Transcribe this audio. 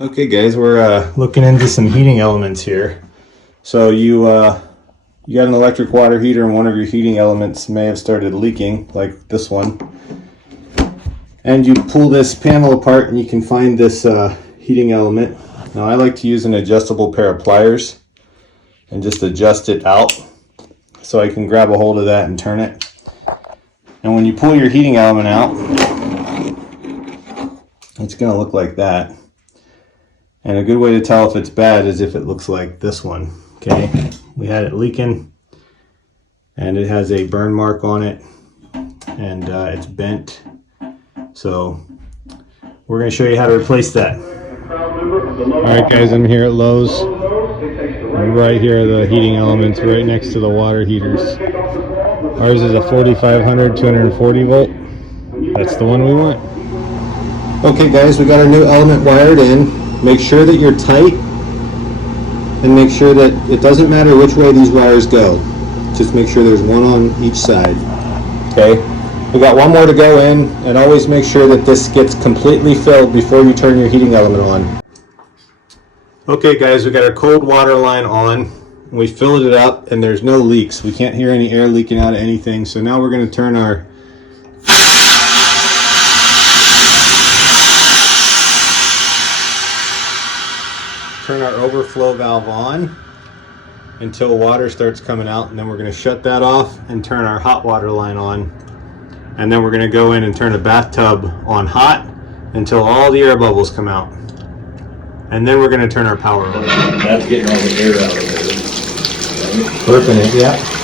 Okay guys, we're looking into some heating elements here. So you got an electric water heater and one of your heating elements may have started leaking, like this one. And you pull this panel apart and you can find this heating element. Now I like to use an adjustable pair of pliers and just adjust it out so I can grab a hold of that and turn it. And when you pull your heating element out, it's going to look like that. And a good way to tell if it's bad is if it looks like this one. Okay, we had it leaking and it has a burn mark on it and it's bent. So we're going to show you how to replace that. Alright guys, I'm here at Lowe's. And right here are the heating elements right next to the water heaters. Ours is a 4500 240 volt. That's the one we want. Okay guys, we got our new element wired in. Make sure that you're tight and make sure that it doesn't matter which way these wires go. Just make sure there's one on each side. Okay, we got one more to go in, and always make sure that this gets completely filled before you turn your heating element on. Okay guys, we got our cold water line on. We filled it up and there's no leaks. We can't hear any air leaking out of anything. So now we're going to turn our overflow valve on until water starts coming out, and then we're going to shut that off and turn our hot water line on, and then we're going to go in and turn the bathtub on hot until all the air bubbles come out, and then we're going to turn our power on. That's getting all the air out of it. Burping it, yeah.